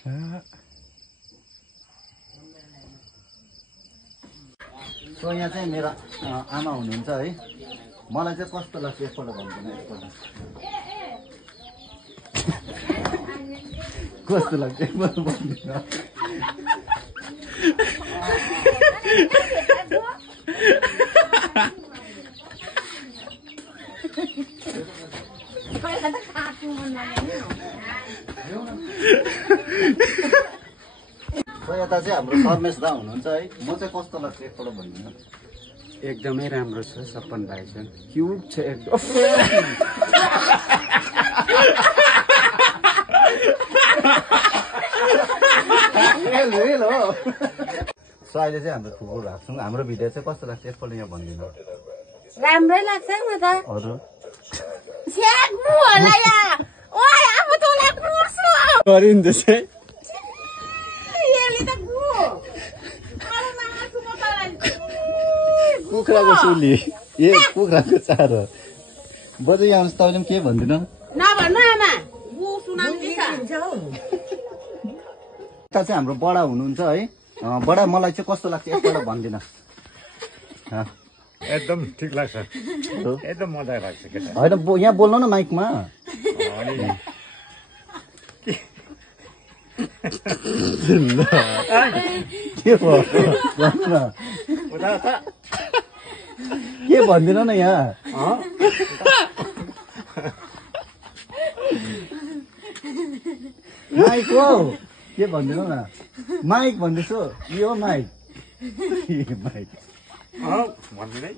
so यहाँ चाहिँ मेरो आमा हुनुहुन्छ है मलाई चाहिँ कस्तो लाग्छ एकपल्ट भन्दैन एकपल्ट कस्तो लाग्छ एकपल्ट भन्दिन यता चाहिँ हाम्रो सर्मेश दा हुनुहुन्छ है म चाहिँ कस्तो लाग्छ एकपल्ट भन्दिन एकदमै राम्रो छ सपन भाइ छ क्युट छ एकदम सो अहिले चाहिँ हाम्रो फुपू राख्छौँ हाम्रो भिडियो चाहिँ कस्तो लाग्छ एकपल्ट यहाँ भनिदिनु राम्रै लाग्छ नि त अरू कुखुराको सुली ए कुखुराको चारो बजै आउनुहोस् तपाईँले पनि केही भन्दिनँ यता चाहिँ हाम्रो बडा हुनुहुन्छ है बडा मलाई चाहिँ कस्तो लाग्छ एकपल्ट भनिदिनुहोस् एकदम ठिक लाग्छ एकदम मजा लाग्छ होइन यहाँ बोल्नु न माइकमा के भयो भन्नु न के भनिदिनु न यहाँ माइक हो के भनिदिनु न माइक भन्दैछु यो माइक माइक भन्दिनै